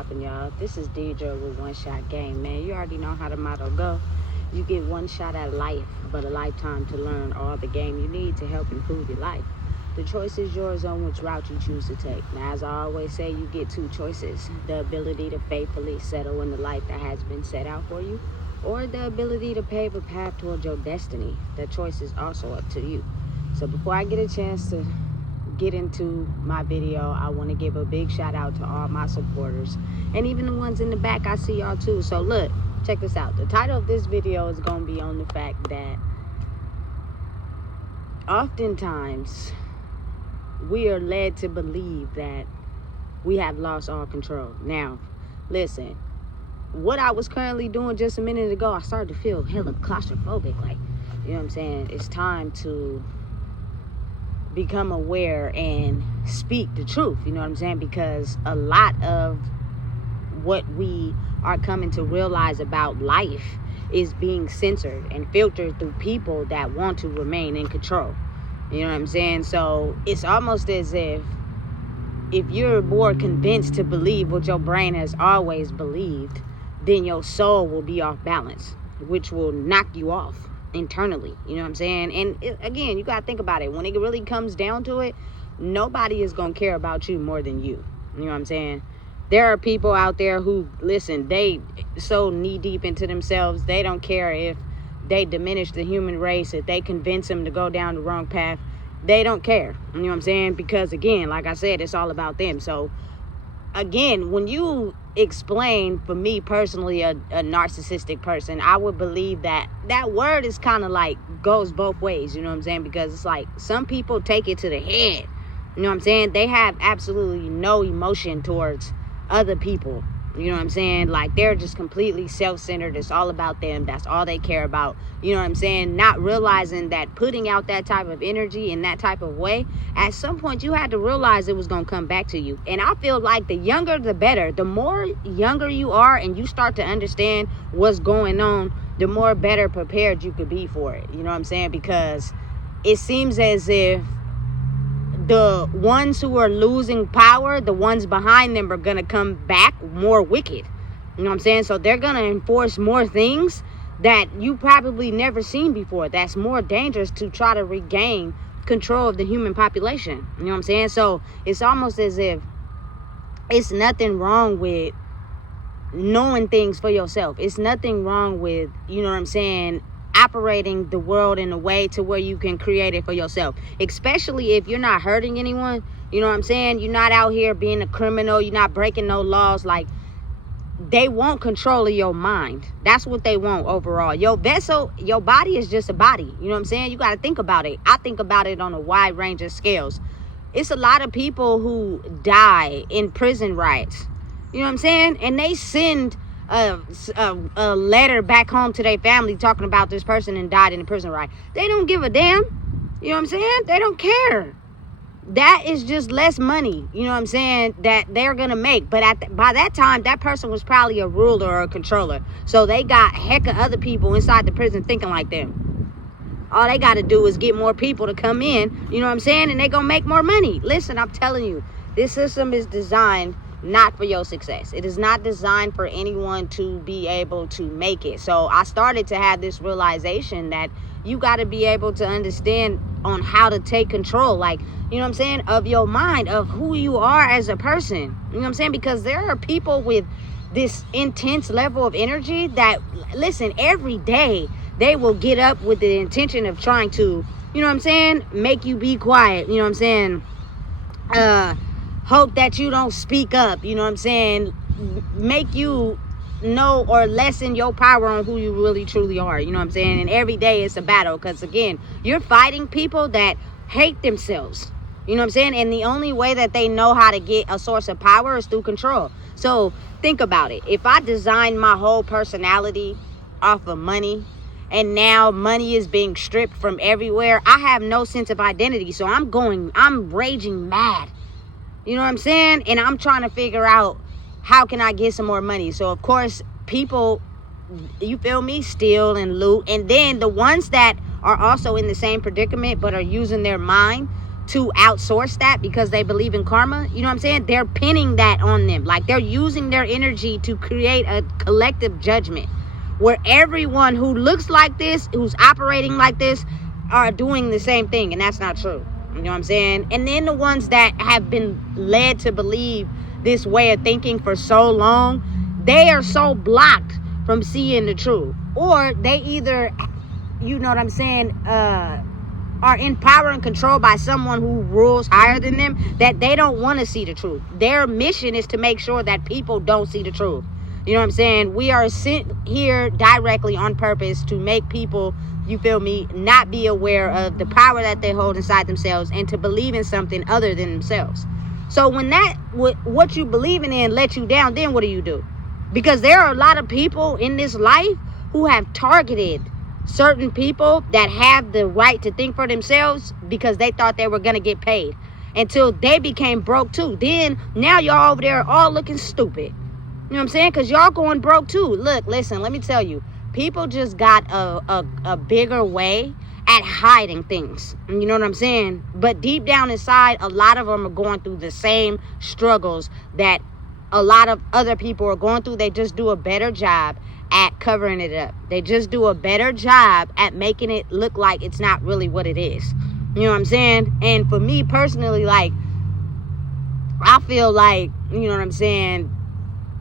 poppin', y'all? This is Deidre with One Shot Game, man. You already know how the motto go. You get one shot at life, but a lifetime to learn all the game you need to help improve your life. The choice is yours on which route you choose to take. Now, as I always say, you get two choices. The ability to faithfully settle in the life that has been set out for you, or the ability to pave a path towards your destiny. The choice is also up to you. So before I get a chance to get into my video, I want to give a big shout out to all my supporters, and even the ones in the back. I see y'all too. So look, check this out. The title of this video is going to be on the fact that oftentimes we are led to believe that we have lost all control. Now, listen, what I was currently doing just a minute ago, I started to feel hella claustrophobic. Like, you know what I'm saying? It's time to become aware and speak the truth, you know what I'm saying? Because a lot of what we are coming to realize about life is being censored and filtered through people that want to remain in control. You know what I'm saying? So it's almost as if you're more convinced to believe what your brain has always believed, then your soul will be off balance, which will knock you off internally. You know what I'm saying? And again, you gotta think about it. When it really comes down to it, nobody is gonna care about you more than you. You know what I'm saying? There are people out there who, listen, they so knee deep into themselves, they don't care if they diminish the human race, if they convince them to go down the wrong path. They don't care. You know what I'm saying? Because again, like I said, it's all about them. So again, when you explain, for me personally, a narcissistic person, I would believe that word is kind of like goes both ways. You know what I'm saying? Because it's like some people take it to the head. You know what I'm saying? They have absolutely no emotion towards other people. You know what I'm saying? Like, they're just completely self-centered. It's all about them. That's all they care about. You know what I'm saying? Not realizing that putting out that type of energy in that type of way, at some point you had to realize it was going to come back to you. And I feel like the younger the better. The more younger you are and you start to understand what's going on, the more better prepared you could be for it. You know what I'm saying? Because it seems as if the ones who are losing power, the ones behind them are going to come back more wicked. You know what I'm saying? So they're going to enforce more things that you probably never seen before. That's more dangerous to try to regain control of the human population. You know what I'm saying? So it's almost as if it's nothing wrong with knowing things for yourself. It's nothing wrong with, you know what I'm saying, operating the world in a way to where you can create it for yourself, especially if you're not hurting anyone. You know what I'm saying? You're not out here being a criminal. You're not breaking no laws. Like, they want control of your mind. That's what they want overall. Your vessel, your body is just a body. You know what I'm saying? You got to think about it. I think about it on a wide range of scales. It's a lot of people who die in prison riots. You know what I'm saying? And they send a letter back home to their family talking about this person and died in a prison riot. They don't give a damn. You know what I'm saying? They don't care. That is just less money, you know what I'm saying, that they're gonna make. But by that time, that person was probably a ruler or a controller. So they got heck of other people inside the prison thinking like them. All they got to do is get more people to come in, you know what I'm saying, and they gonna make more money. Listen, I'm telling you, this system is designed not for your success. It is not designed for anyone to be able to make it. So I started to have this realization that you got to be able to understand on how to take control, like, you know what I'm saying, of your mind, of who you are as a person. You know what I'm saying? Because there are people with this intense level of energy that, listen, every day they will get up with the intention of trying to, you know what I'm saying, make you be quiet. You know what I'm saying? Hope that you don't speak up, you know what I'm saying, make you know or lessen your power on who you really truly are, you know what I'm saying. And every day it's a battle, because again, you're fighting people that hate themselves, you know what I'm saying, and the only way that they know how to get a source of power is through control. So think about it. If I design my whole personality off of money, and now money is being stripped from everywhere, I have no sense of identity. So I'm raging mad. You know what I'm saying? And I'm trying to figure out, how can I get some more money? So, of course, people, you feel me, steal and loot. And then the ones that are also in the same predicament but are using their mind to outsource that because they believe in karma. You know what I'm saying? They're pinning that on them. Like, they're using their energy to create a collective judgment where everyone who looks like this, who's operating like this, are doing the same thing. And that's not true. You know what I'm saying? And then the ones that have been led to believe this way of thinking for so long, they are so blocked from seeing the truth. Or they either, you know what I'm saying, are in power and control by someone who rules higher than them, that they don't want to see the truth. Their mission is to make sure that people don't see the truth. You know what I'm saying? We are sent here directly on purpose to make people, you feel me, not be aware of the power that they hold inside themselves and to believe in something other than themselves. So when that, what you believing in let you down, then what do? Because there are a lot of people in this life who have targeted certain people that have the right to think for themselves because they thought they were going to get paid until they became broke too. Then now y'all over there all looking stupid. You know what I'm saying? Because y'all going broke too. Look, listen, let me tell you. People just got a bigger way at hiding things. You know what I'm saying? But deep down inside, a lot of them are going through the same struggles that a lot of other people are going through. They just do a better job at covering it up. They just do a better job at making it look like it's not really what it is. You know what I'm saying? And for me personally, like, I feel like, you know what I'm saying,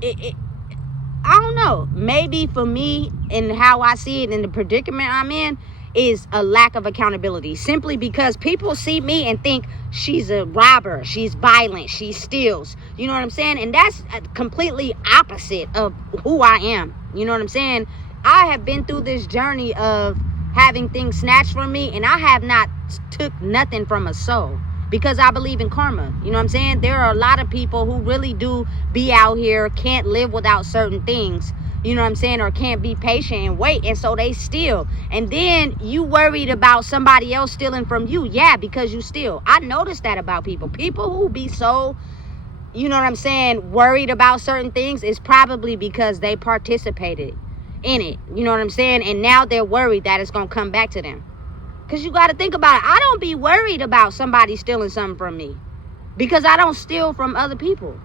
I don't know. Maybe for me and how I see it in the predicament I'm in is a lack of accountability. Simply because people see me and think she's a robber, she's violent, she steals. You know what I'm saying? And that's completely opposite of who I am. You know what I'm saying? I have been through this journey of having things snatched from me, and I have not took nothing from a soul because I believe in karma. You know what I'm saying? There are a lot of people who really do be out here, can't live without certain things. You know what I'm saying? Or can't be patient and wait. And so they steal. And then you worried about somebody else stealing from you. Yeah, because you steal. I noticed that about people. People who be so, you know what I'm saying, worried about certain things is probably because they participated in it. You know what I'm saying? And now they're worried that it's going to come back to them. Because you got to think about it. I don't be worried about somebody stealing something from me because I don't steal from other people.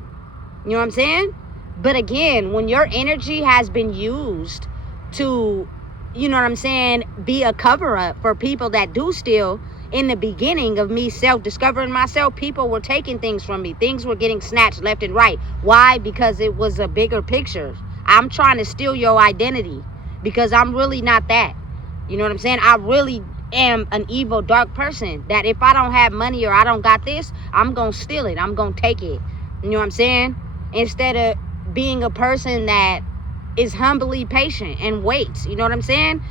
You know what I'm saying? But again, when your energy has been used to, you know what I'm saying, be a cover up for people that do steal, in the beginning of me self-discovering myself, people were taking things from me. Things were getting snatched left and right. Why? Because it was a bigger picture. I'm trying to steal your identity because I'm really not that. You know what I'm saying? I really am an evil, dark person that if I don't have money or I don't got this, I'm going to steal it. I'm going to take it. You know what I'm saying? Instead of being a person that is humbly patient and waits. You know what I'm saying?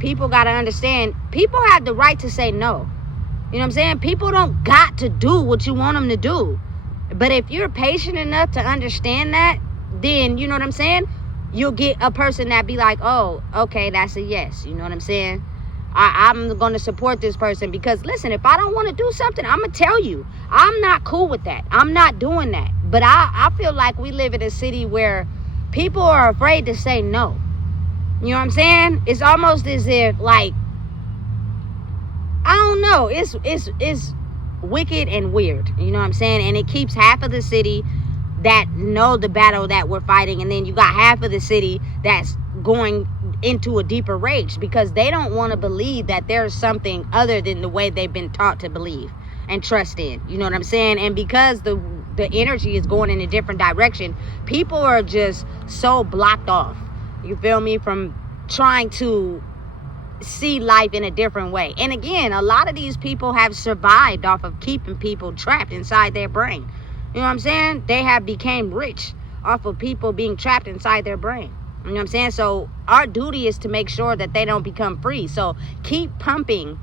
People got to understand, people have the right to say no. You know what I'm saying? People don't got to do what you want them to do. But if you're patient enough to understand that, then, you know what I'm saying, you'll get a person that be like, oh, okay, that's a yes. You know what I'm saying? I'm going to support this person because, listen, if I don't want to do something, I'm going to tell you. I'm not cool with that. I'm not doing that. But I feel like we live in a city where people are afraid to say no. You know what I'm saying? It's almost as if, like, I don't know. It's wicked and weird. You know what I'm saying? And it keeps half of the city that know the battle that we're fighting. And then you got half of the city that's going into a deeper rage because they don't want to believe that there's something other than the way they've been taught to believe and trust in. You know what I'm saying? And because the energy is going in a different direction, people are just so blocked off, you feel me, from trying to see life in a different way. And again, a lot of these people have survived off of keeping people trapped inside their brain. You know what I'm saying? They have became rich off of people being trapped inside their brain. You know what I'm saying? So our duty is to make sure that they don't become free. So keep pumping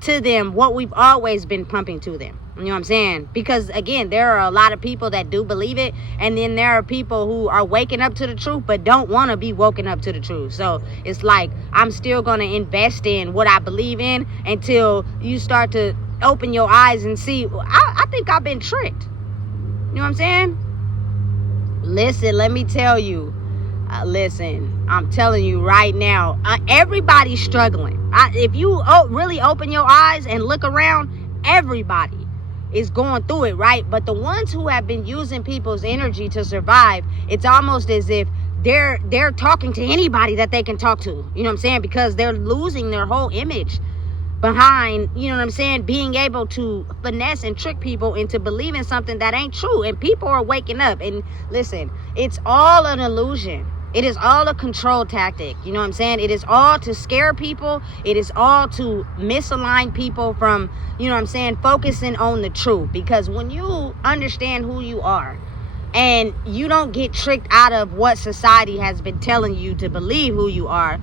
to them what we've always been pumping to them. You know what I'm saying? Because again, there are a lot of people that do believe it, and then there are people who are waking up to the truth but don't want to be woken up to the truth. So it's like, I'm still going to invest in what I believe in until you start to open your eyes and see, I think I've been tricked. You know what I'm saying? Listen, let me tell you. Listen, I'm telling you right now, everybody's struggling. If you really open your eyes and look around, everybody is going through it, right? But the ones who have been using people's energy to survive, it's almost as if they're talking to anybody that they can talk to. You know what I'm saying? Because they're losing their whole image behind, you know what I'm saying, being able to finesse and trick people into believing something that ain't true. And people are waking up. And listen, it's all an illusion. It is all a control tactic. You know what I'm saying? It is all to scare people. It is all to misalign people from, you know what I'm saying, focusing on the truth. Because when you understand who you are and you don't get tricked out of what society has been telling you to believe who you are,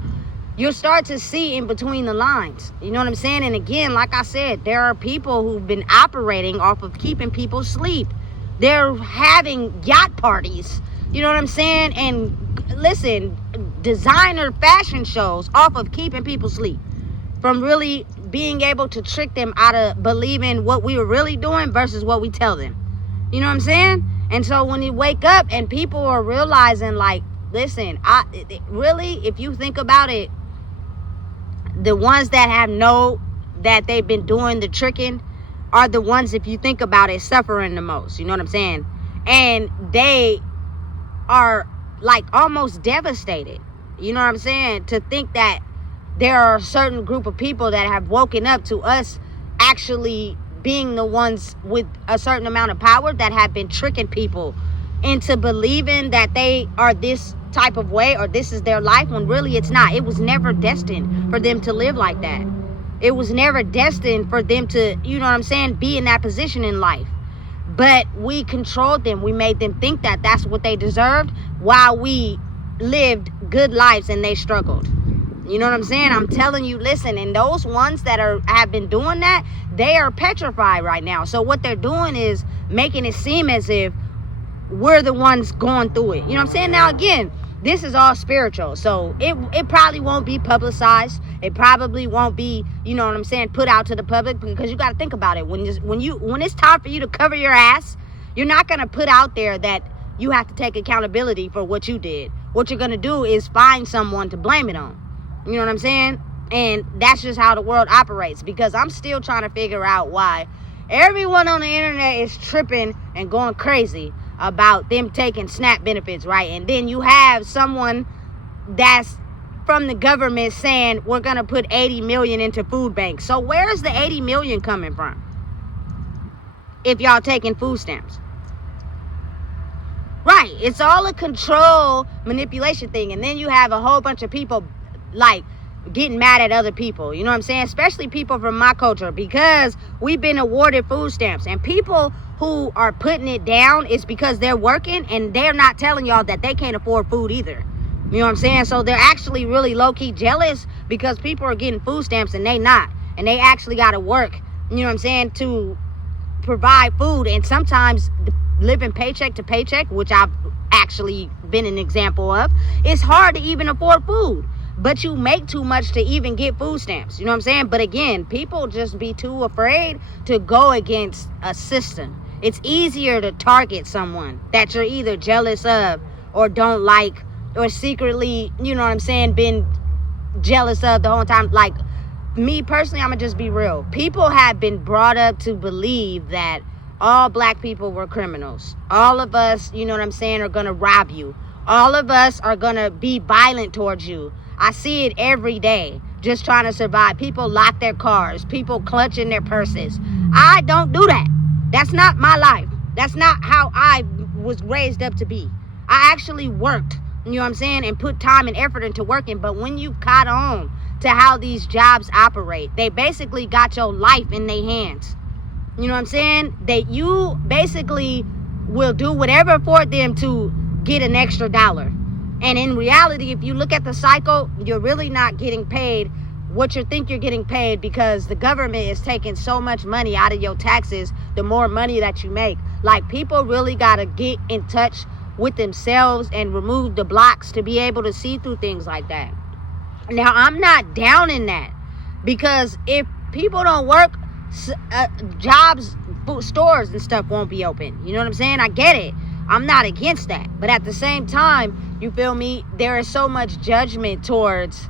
you'll start to see in between the lines. You know what I'm saying? And again, like I said, there are people who've been operating off of keeping people asleep. They're having yacht parties. You know what I'm saying? And listen, designer fashion shows off of keeping people asleep. From really being able to trick them out of believing what we were really doing versus what we tell them. You know what I'm saying? And so when you wake up and people are realizing, like, listen, really, if you think about it, the ones that that they've been doing the tricking are the ones, if you think about it, suffering the most. You know what I'm saying? And they are like almost devastated. You know what I'm saying? To think that there are a certain group of people that have woken up to us actually being the ones with a certain amount of power that have been tricking people into believing that they are this type of way or this is their life, when really it's not. It was never destined for them to live like that. It was never destined for them to, you know what I'm saying, be in that position in life. But we controlled them. We made them think that that's what they deserved while we lived good lives and they struggled. You know what I'm saying? I'm telling you, listen, and those ones that have been doing that, they are petrified right now. So what they're doing is making it seem as if we're the ones going through it. You know what I'm saying? Now, again, this is all spiritual. So it probably won't be publicized. It probably won't be, you know what I'm saying, put out to the public, because you got to think about it. When it's time for you to cover your ass, you're not going to put out there that you have to take accountability for what you did. What you're going to do is find someone to blame it on. You know what I'm saying? And that's just how the world operates, because I'm still trying to figure out why everyone on the internet is tripping and going crazy about them taking SNAP benefits, right? And then you have someone that's from the government saying we're going to put 80 million into food banks. So where is the 80 million coming from if y'all taking food stamps? Right. It's all a control manipulation thing. And then you have a whole bunch of people like getting mad at other people. You know what I'm saying? Especially people from my culture, because we've been awarded food stamps, and people who are putting it down is because they're working and they're not telling y'all that they can't afford food either. You know what I'm saying? So they're actually really low-key jealous because people are getting food stamps and they not. And they actually got to work, you know what I'm saying, to provide food. And sometimes living paycheck to paycheck, which I've actually been an example of, it's hard to even afford food. But you make too much to even get food stamps. You know what I'm saying? But again, people just be too afraid to go against a system. It's easier to target someone that you're either jealous of or don't like, or secretly, you know what I'm saying, been jealous of the whole time. Like me personally, I'm gonna just be real. People have been brought up to believe that all black people were criminals. All of us, you know what I'm saying, are gonna rob you. All of us are gonna be violent towards you. I see it every day, just trying to survive. People lock their cars, people clutching their purses. I don't do that. That's not my life. That's not how I was raised up to be. I actually worked, you know what I'm saying, and put time and effort into working. But when you caught on to how these jobs operate, they basically got your life in their hands. You know what I'm saying? That you basically will do whatever for them to get an extra dollar. And in reality, if you look at the cycle, you're really not getting paid what you think you're getting paid, because the government is taking so much money out of your taxes the more money that you make. Like, people really got to get in touch with themselves and remove the blocks to be able to see through things like that. Now, I'm not down in that, because if people don't work, jobs, stores and stuff won't be open. You know what I'm saying? I get it. I'm not against that. But at the same time, you feel me? There is so much judgment towards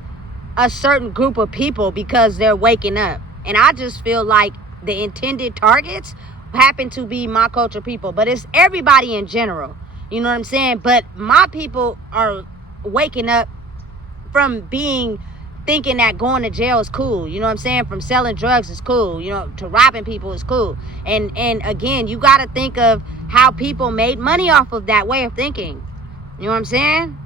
a certain group of people because they're waking up. And I just feel like the intended targets happen to be my culture people, but it's everybody in general. You know what I'm saying? But my people are waking up from thinking that going to jail is cool. You know what I'm saying? From selling drugs is cool. You know, to robbing people is cool. And again, you got to think of how people made money off of that way of thinking. You know what I'm saying?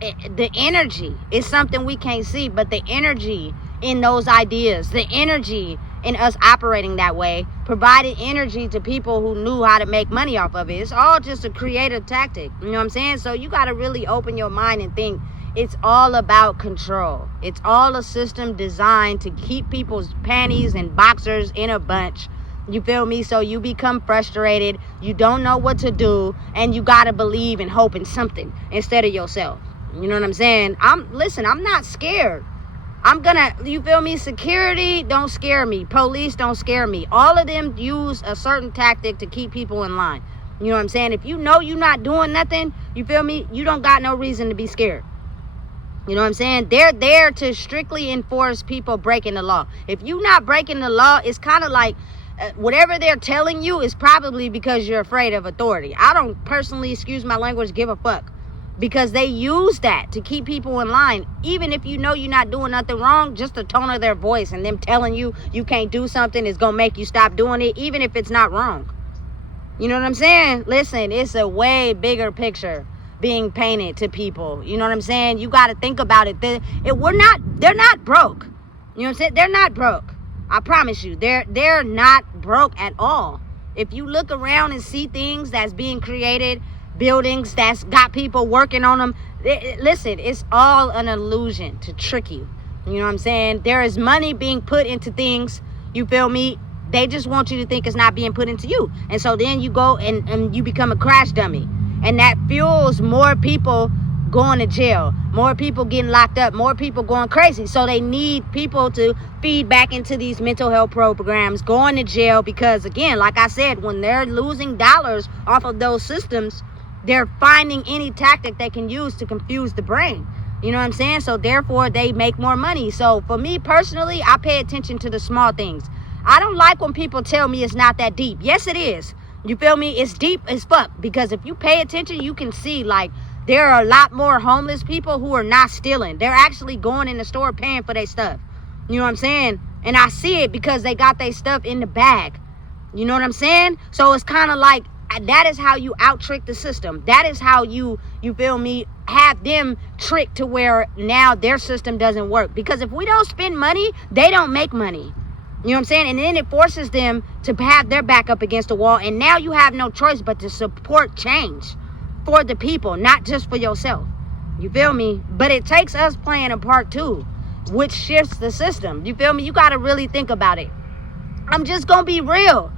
The energy is something we can't see, but the energy in those ideas, the energy in us operating that way, provided energy to people who knew how to make money off of it. It's all just a creative tactic. You know what I'm saying? So you got to really open your mind and think it's all about control. It's all a system designed to keep people's panties and boxers in a bunch. You feel me? So you become frustrated. You don't know what to do. And you got to believe and hope in something instead of yourself. You know what I'm saying? I'm not scared. You feel me? Security don't scare me. Police don't scare me. All of them use a certain tactic to keep people in line. You know what I'm saying? If you know you're not doing nothing, you feel me? You don't got no reason to be scared. You know what I'm saying? They're there to strictly enforce people breaking the law. If you're not breaking the law, it's kind of like whatever they're telling you is probably because you're afraid of authority. I don't personally, excuse my language, give a fuck. Because they use that to keep people in line. Even if you know you're not doing nothing wrong, just the tone of their voice and them telling you you can't do something is going to make you stop doing it, even if it's not wrong. You know what I'm saying? Listen, it's a way bigger picture being painted to people. You know what I'm saying? You got to think about it. They're not broke. You know what I'm saying? They're not broke. I promise you. They're not broke at all. If you look around and see things that's being created, buildings that's got people working on them, listen, it's all an illusion to trick you. You know what I'm saying? There is money being put into things, you feel me? They just want you to think it's not being put into you. And so then you go and you become a crash dummy. And that fuels more people going to jail, more people getting locked up, more people going crazy. So they need people to feed back into these mental health programs, going to jail, because again, like I said, when they're losing dollars off of those systems, they're finding any tactic they can use to confuse the brain. You know what I'm saying? So therefore, they make more money. So for me personally, I pay attention to the small things. I don't like when people tell me it's not that deep. Yes, it is. You feel me? It's deep as fuck. Because if you pay attention, you can see like there are a lot more homeless people who are not stealing. They're actually going in the store paying for their stuff. You know what I'm saying? And I see it because they got their stuff in the bag. You know what I'm saying? So it's kind of like, that is how you out trick the system. That is how you feel me, have them tricked to where now their system doesn't work. Because if we don't spend money, they don't make money. You know what I'm saying? And then it forces them to have their back up against the wall. And now you have no choice but to support change for the people, not just for yourself. You feel me? But it takes us playing a part too, which shifts the system. You feel me? You got to really think about it. I'm just going to be real.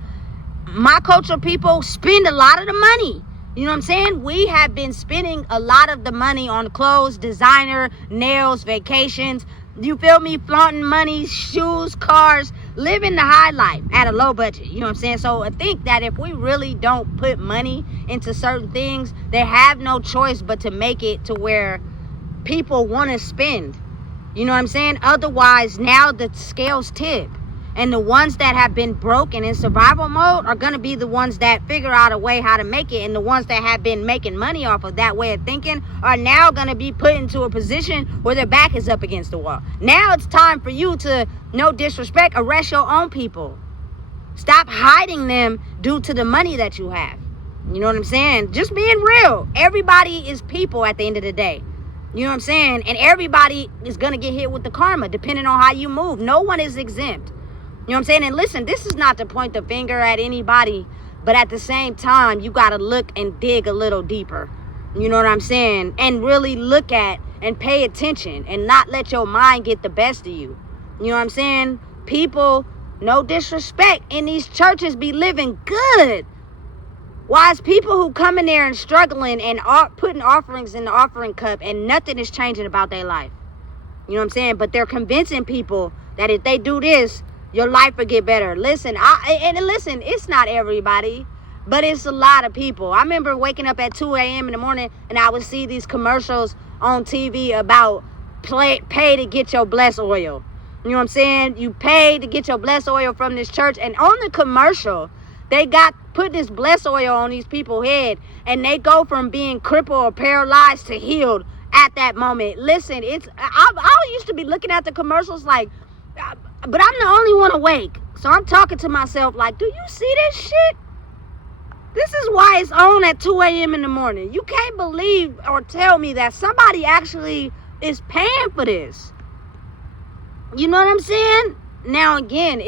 My culture people spend a lot of the money. You know what I'm saying? We have been spending a lot of the money on clothes, designer, nails, vacations. You feel me? Flaunting money, shoes, cars, living the high life at a low budget. You know what I'm saying? So I think that if we really don't put money into certain things, they have no choice but to make it to where people want to spend. You know what I'm saying? Otherwise, now the scales tip. And the ones that have been broke and in survival mode are going to be the ones that figure out a way how to make it. And the ones that have been making money off of that way of thinking are now going to be put into a position where their back is up against the wall. Now it's time for you to, no disrespect, arrest your own people. Stop hiding them due to the money that you have. You know what I'm saying? Just being real. Everybody is people at the end of the day. You know what I'm saying? And everybody is going to get hit with the karma depending on how you move. No one is exempt. You know what I'm saying? And listen, this is not to point the finger at anybody, but at the same time, you got to look and dig a little deeper. You know what I'm saying? And really look at and pay attention and not let your mind get the best of you. You know what I'm saying? People, no disrespect, in these churches be living good. Why is people who come in there and struggling and putting offerings in the offering cup and nothing is changing about their life? You know what I'm saying? But they're convincing people that if they do this, your life will get better. Listen, listen, it's not everybody, but it's a lot of people. I remember waking up at 2 a.m. in the morning and I would see these commercials on TV about pay to get your blessed oil. You know what I'm saying? You pay to get your blessed oil from this church. And on the commercial, they put this blessed oil on these people's head. And they go from being crippled or paralyzed to healed at that moment. Listen, I used to be looking at the commercials like, but I'm the only one awake. So I'm talking to myself like, do you see this shit? This is why it's on at 2 a.m. in the morning. You can't believe or tell me that somebody actually is paying for this. You know what I'm saying? Now, again,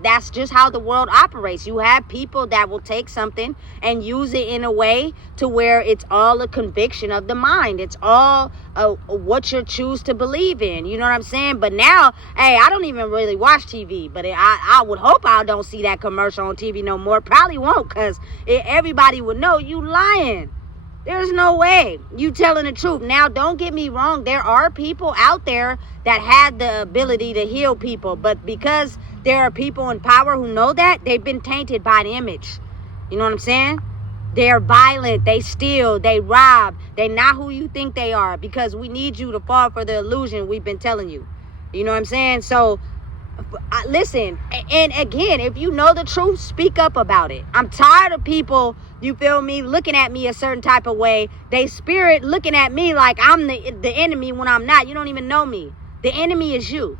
that's just how the world operates. You have people that will take something and use it in a way to where it's all a conviction of the mind. It's all what you choose to believe in. You know what I'm saying? But now, hey, I don't even really watch TV. But I would hope I don't see that commercial on TV no more. Probably won't, because everybody would know you lying. There's no way you telling the truth. Now, don't get me wrong. There are people out there that had the ability to heal people. But because there are people in power who know that, they've been tainted by the image. You know what I'm saying? They're violent. They steal. They rob. They're not who you think they are, because we need you to fall for the illusion we've been telling you. You know what I'm saying? So, listen. And again, if you know the truth, speak up about it. I'm tired of people, you feel me, looking at me a certain type of way. They spirit looking at me like I'm the enemy when I'm not. You don't even know me. The enemy is you.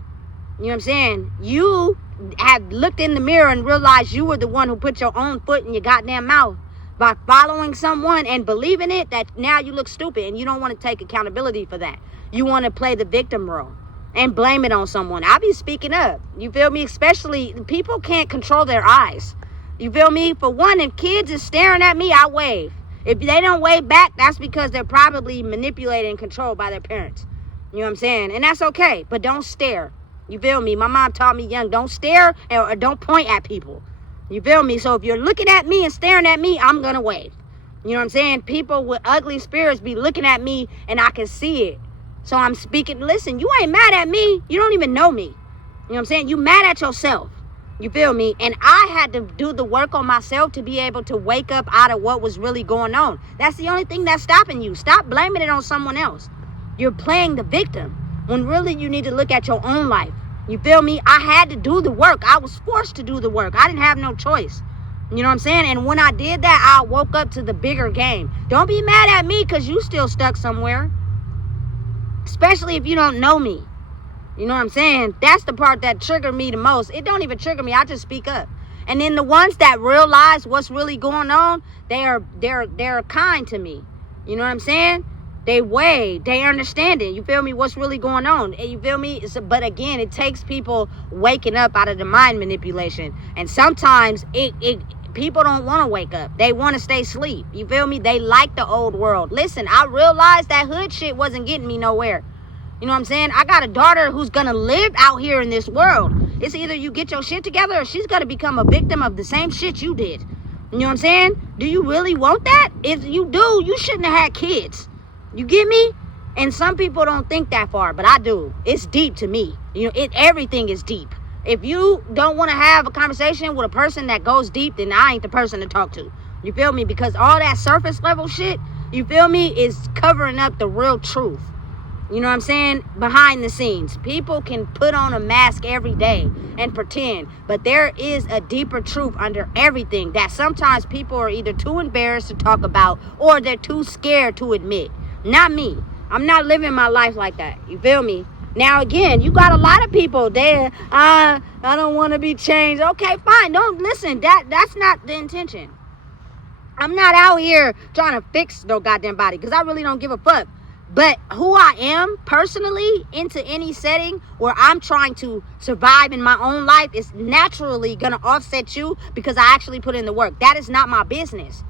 You know what I'm saying? You have looked in the mirror and realized you were the one who put your own foot in your goddamn mouth by following someone and believing it, that now you look stupid and you don't want to take accountability for that. You want to play the victim role and blame it on someone. I be speaking up. You feel me? Especially people can't control their eyes. You feel me? For one, if kids is staring at me, I wave. If they don't wave back, that's because they're probably manipulated and controlled by their parents. You know what I'm saying? And that's okay, but don't stare. You feel me? My mom taught me young, don't stare or don't point at people. You feel me? So if you're looking at me and staring at me, I'm going to wave. You know what I'm saying? People with ugly spirits be looking at me and I can see it. So I'm speaking. Listen, you ain't mad at me. You don't even know me. You know what I'm saying? You mad at yourself. You feel me? And I had to do the work on myself to be able to wake up out of what was really going on. That's the only thing that's stopping you. Stop blaming it on someone else. You're playing the victim when really you need to look at your own life. You feel me? I had to do the work. I was forced to do the work. I didn't have no choice. You know what I'm saying? And when I did that, I woke up to the bigger game. Don't be mad at me because you still stuck somewhere. Especially if you don't know me. You know what I'm saying? That's the part that triggered me the most. It don't even trigger me. I just speak up. And then the ones that realize what's really going on, they're kind to me. You know what I'm saying? They understand it. You feel me? What's really going on? And you feel me? But again, it takes people waking up out of the mind manipulation. And sometimes people don't want to wake up. They want to stay asleep. You feel me? They like the old world. Listen, I realized that hood shit wasn't getting me nowhere. You know what I'm saying? I got a daughter who's going to live out here in this world. It's either you get your shit together or she's going to become a victim of the same shit you did. You know what I'm saying? Do you really want that? If you do, you shouldn't have had kids. You get me? And some people don't think that far, but I do. It's deep to me. You know, everything is deep. If you don't want to have a conversation with a person that goes deep, then I ain't the person to talk to. You feel me? Because all that surface level shit, you feel me, is covering up the real truth. You know what I'm saying? Behind the scenes. People can put on a mask every day and pretend, but there is a deeper truth under everything that sometimes people are either too embarrassed to talk about or they're too scared to admit. Not me. I'm not living my life like that. You feel me? Now, again, you got a lot of people there. I don't want to be changed. Okay, fine. Don't listen. That's not the intention. I'm not out here trying to fix no goddamn body because I really don't give a fuck. But who I am personally into any setting where I'm trying to survive in my own life is naturally going to offset you because I actually put in the work. That is not my business.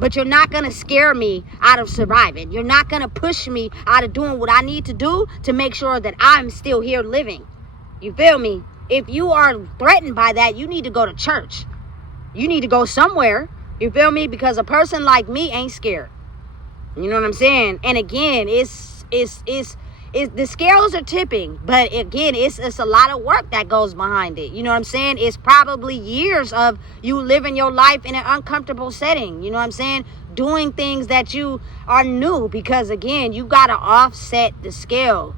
But you're not going to scare me out of surviving. You're not going to push me out of doing what I need to do to make sure that I'm still here living. You feel me? If you are threatened by that, you need to go to church. You need to go somewhere. You feel me? Because a person like me ain't scared. You know what I'm saying? And again, it's the scales are tipping, but again, it's a lot of work that goes behind it. You know what I'm saying? It's probably years of you living your life in an uncomfortable setting. You know what I'm saying? Doing things that you are new because again, you got to offset the scale.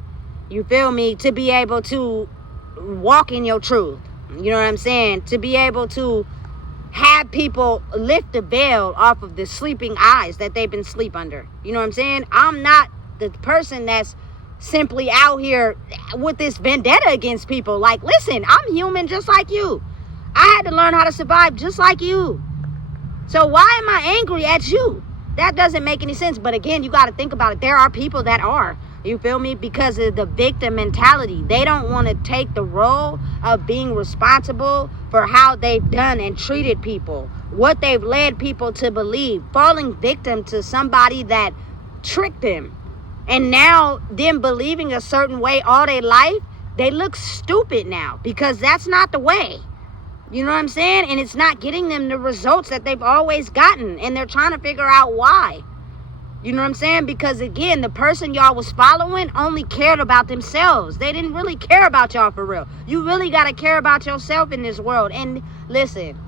You feel me? To be able to walk in your truth. You know what I'm saying? To be able to have people lift the veil off of the sleeping eyes that they've been sleep under. You know what I'm saying? I'm not the person that's simply out here with this vendetta against people. Like, listen, I'm human just like you. I had to learn how to survive just like you. So why am I angry at you? That doesn't make any sense. But again, you got to think about it. There are people that are. You feel me? Because of the victim mentality. They don't want to take the role of being responsible for how they've done and treated people. What they've led people to believe. Falling victim to somebody that tricked them. And now them believing a certain way all their life, they look stupid now. Because that's not the way. You know what I'm saying? And it's not getting them the results that they've always gotten. And they're trying to figure out why. You know what I'm saying? Because again, the person y'all was following only cared about themselves. They didn't really care about y'all for real. You really got to care about yourself in this world. And listen,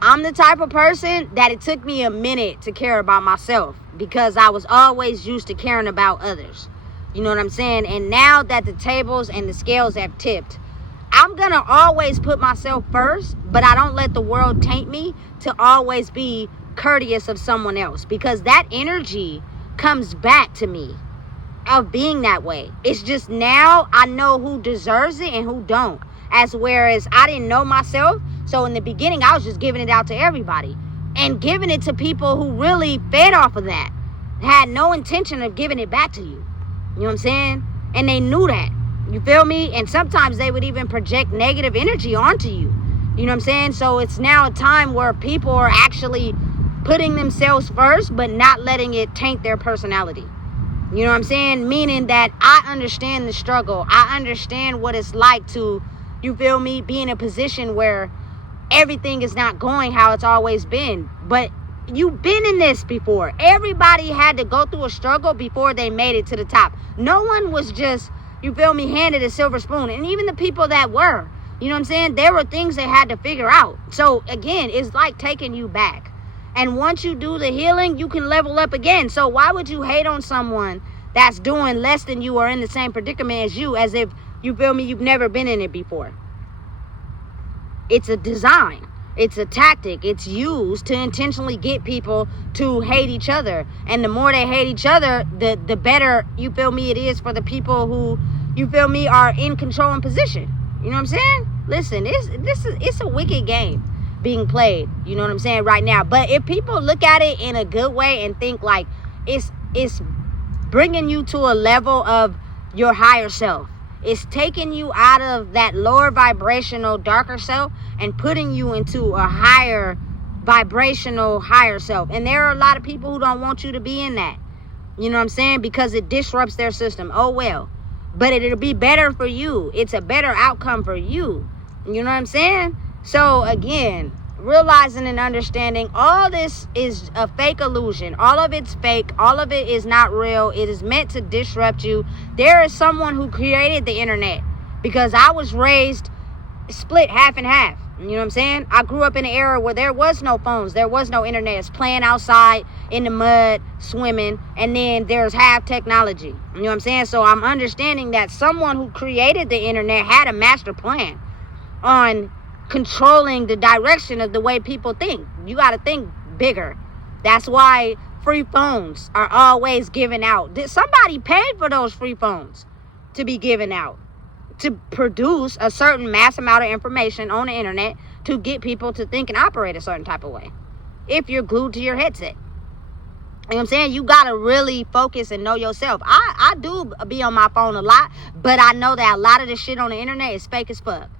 I'm the type of person that it took me a minute to care about myself. Because I was always used to caring about others. You know what I'm saying? And now that the tables and the scales have tipped, I'm going to always put myself first. But I don't let the world taint me to always be courteous of someone else, because that energy comes back to me of being that way. It's just now I know who deserves it and who don't, as whereas I didn't know myself. So in the beginning I was just giving it out to everybody and giving it to people who really fed off of that, had no intention of giving it back to you. You know what I'm saying? And they knew that. You feel me? And sometimes they would even project negative energy onto you. You know what I'm saying? So it's now a time where people are actually putting themselves first, but not letting it taint their personality. You know what I'm saying? Meaning that I understand the struggle. I understand what it's like to, you feel me, be in a position where everything is not going how it's always been. But you've been in this before. Everybody had to go through a struggle before they made it to the top. No one was just, you feel me, handed a silver spoon. And even the people that were, you know what I'm saying? There were things they had to figure out. So again, it's like taking you back. And once you do the healing, you can level up again. So why would you hate on someone that's doing less than you or in the same predicament as you, as if, you feel me, you've never been in it before? It's a design. It's a tactic. It's used to intentionally get people to hate each other. And the more they hate each other, the better, you feel me, it is for the people who, you feel me, are in control and position. You know what I'm saying? Listen, it's a wicked game being played, you know what I'm saying, right now. But if people look at it in a good way and think like it's bringing you to a level of your higher self, it's taking you out of that lower vibrational darker self and putting you into a higher vibrational higher self. And there are a lot of people who don't want you to be in that, you know what I'm saying, because it disrupts their system. Oh well, but it'll be better for you. It's a better outcome for you, you know what I'm saying? So again, realizing and understanding all this is a fake illusion. All of it's fake. All of it is not real. It is meant to disrupt you. There is someone who created the internet, because I was raised split half and half. You know what I'm saying? I grew up in an era where there was no phones. There was no internet. It's playing outside in the mud, swimming. And then there's half technology. You know what I'm saying? So I'm understanding that someone who created the internet had a master plan on controlling the direction of the way people think. You got to think bigger. That's why free phones are always given out. Somebody paid for those free phones to be given out, to produce a certain mass amount of information on the internet to get people to think and operate a certain type of way. If you're glued to your headset, you know what I'm saying? You got to really focus and know yourself. I do be on my phone a lot, but I know that a lot of the shit on the internet is fake as fuck.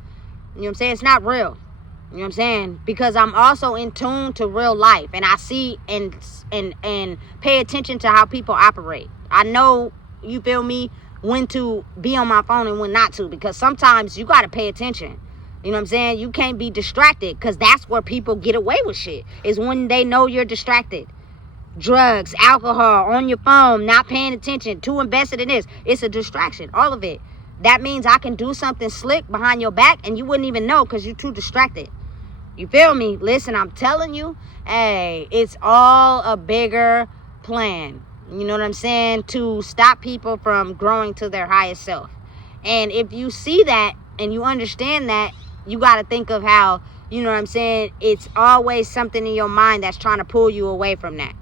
You know what I'm saying? It's not real. You know what I'm saying? Because I'm also in tune to real life, and I see and pay attention to how people operate. I know, you feel me, when to be on my phone and when not to, because sometimes you got to pay attention. You know what I'm saying? You can't be distracted, because that's where people get away with shit, is when they know you're distracted. Drugs, alcohol, on your phone, not paying attention, too invested in this. It's a distraction, all of it. That means I can do something slick behind your back and you wouldn't even know because you're too distracted. You feel me? Listen, I'm telling you, hey, it's all a bigger plan. You know what I'm saying? To stop people from growing to their highest self. And if you see that and you understand that, you got to think of how, you know what I'm saying, it's always something in your mind that's trying to pull you away from that.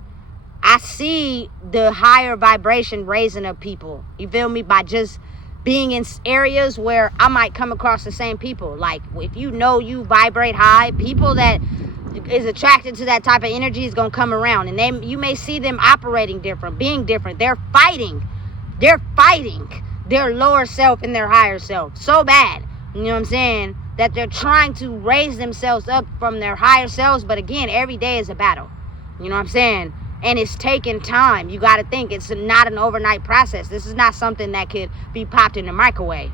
I see the higher vibration raising of people, you feel me, by just being in areas where I might come across the same people. Like, if you know you vibrate high, people that is attracted to that type of energy is going to come around, and you may see them operating different, being different. They're fighting their lower self and their higher self so bad, you know what I'm saying, that they're trying to raise themselves up from their higher selves. But again, every day is a battle, you know what I'm saying, and it's taking time. You got to think, it's not an overnight process. This is not something that could be popped in the microwave.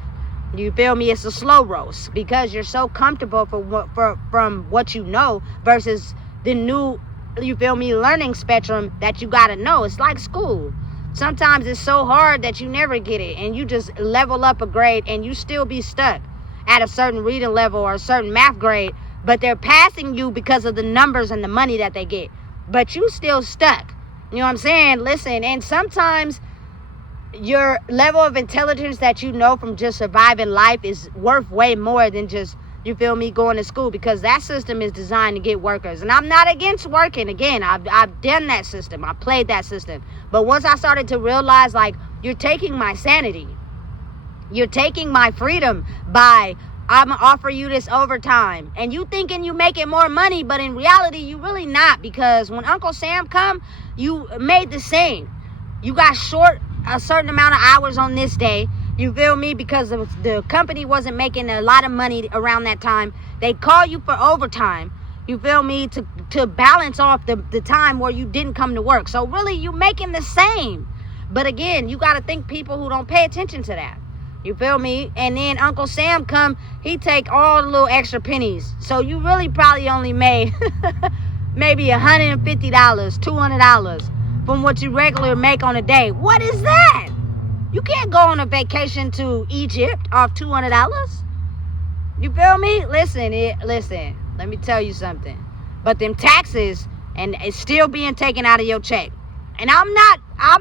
You feel me? It's a slow roast, because you're so comfortable from what you know versus the new, you feel me, learning spectrum that you got to know. It's like school. Sometimes it's so hard that you never get it, and you just level up a grade and you still be stuck at a certain reading level or a certain math grade, but they're passing you because of the numbers and the money that they get, but you still stuck. You know what I'm saying? Listen, and sometimes your level of intelligence that you know from just surviving life is worth way more than just, you feel me, going to school, because that system is designed to get workers. And I'm not against working. Again, I've done that system. I played that system. But once I started to realize, like, you're taking my sanity, you're taking my freedom by, I'm gonna offer you this overtime, and you thinking you making more money, but in reality you really not, because when Uncle Sam come, you made the same. You got short a certain amount of hours on this day, you feel me, because the company wasn't making a lot of money around that time. They call you for overtime, you feel me, to balance off the time where you didn't come to work. So really, you making the same. But again, you got to think people who don't pay attention to that, you feel me. And then Uncle Sam come, he take all the little extra pennies, so you really probably only made maybe $150, $200 from what you regularly make on a day. What is that? You can't go on a vacation to Egypt off $200. You feel me? Listen, let me tell you something. But them taxes, and it's still being taken out of your check. And I'm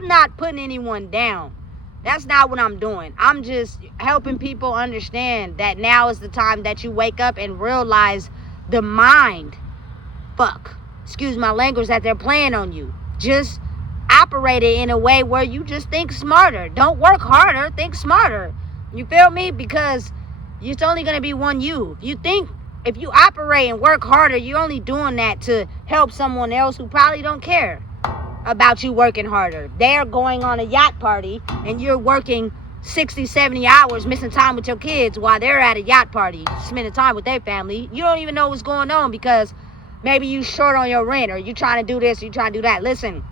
not putting anyone down. That's not what I'm doing. I'm just helping people understand that now is the time that you wake up and realize the mind, excuse my language, that they're playing on you. Just operate it in a way where you just think smarter. Don't work harder, think smarter. You feel me? Because it's only going to be one you. If you operate and work harder, you're only doing that to help someone else who probably don't care about you working harder. They're going on a yacht party and you're working 60, 70 hours, missing time with your kids while they're at a yacht party, spending time with their family. You don't even know what's going on because maybe you short on your rent, or you trying to do this, or you trying to do that. Listen,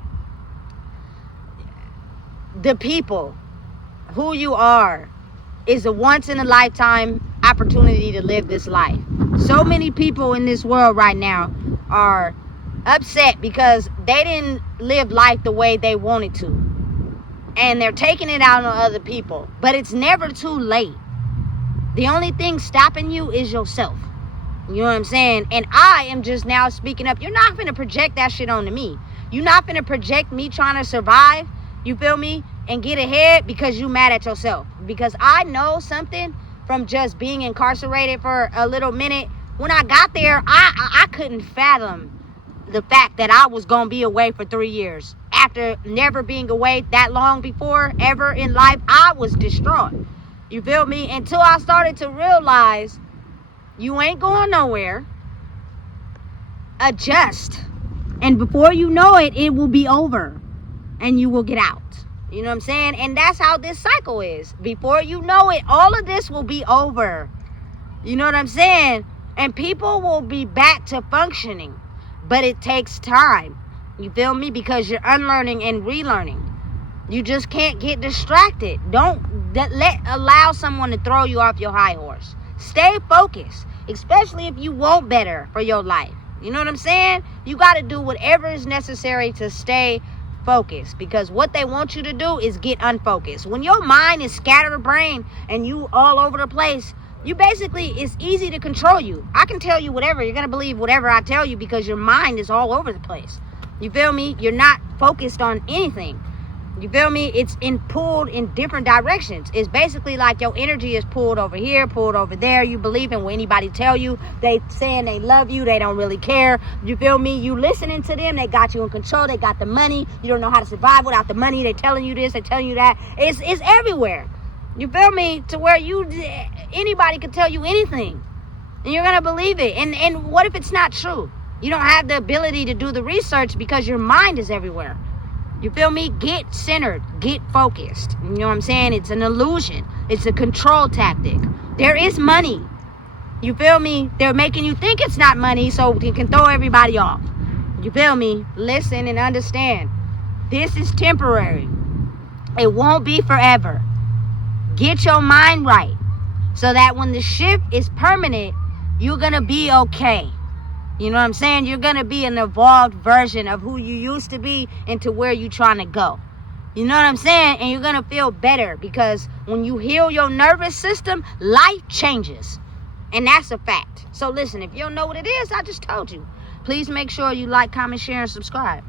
the people, who you are, is a once in a lifetime opportunity to live this life. So many people in this world right now are upset because they didn't live life the way they wanted to, and they're taking it out on other people. But it's never too late. The only thing stopping you is yourself. You know what I'm saying? And I am just now speaking up. You're not going to project that shit onto me. You're not going to project me trying to survive, you feel me, and get ahead because you mad at yourself. Because I know something from just being incarcerated for a little minute. When I got there, I couldn't fathom the fact that I was going to be away for 3 years. After never being away that long before, ever in life, I was distraught. You feel me? Until I started to realize you ain't going nowhere. Adjust. And before you know it, it will be over. And you will get out. You know what I'm saying? And that's how this cycle is. Before you know it, all of this will be over. You know what I'm saying? And people will be back to functioning. But it takes time. You feel me? Because you're unlearning and relearning. You just can't get distracted. Don't allow someone to throw you off your high horse. Stay focused. Especially if you want better for your life. You know what I'm saying? You got to do whatever is necessary to stay focused, because what they want you to do is get unfocused. When your mind is scatterbrained and you all over the place, you basically, it's easy to control you. I can tell you whatever, you're gonna believe whatever I tell you because your mind is all over the place. You feel me? You're not focused on anything. You feel me? It's pulled in different directions. It's basically like your energy is pulled over here, pulled over there. You believe in what anybody tell you. They saying they love you. They don't really care. You feel me? You listening to them. They got you in control. They got the money. You don't know how to survive without the money. They telling you this. They telling you that. It's everywhere. You feel me? To where anybody could tell you anything. And you're going to believe it. And what if it's not true? You don't have the ability to do the research because your mind is everywhere. You feel me? Get centered. Get focused. You know what I'm saying? It's an illusion. It's a control tactic. There is money. You feel me? They're making you think it's not money so they can throw everybody off. You feel me? Listen and understand. This is temporary. It won't be forever. Get your mind right so that when the shift is permanent, you're going to be okay. You know what I'm saying? You're going to be an evolved version of who you used to be into where you're trying to go. You know what I'm saying? And you're going to feel better because when you heal your nervous system, life changes. And that's a fact. So listen, if you don't know what it is, I just told you. Please make sure you like, comment, share, and subscribe.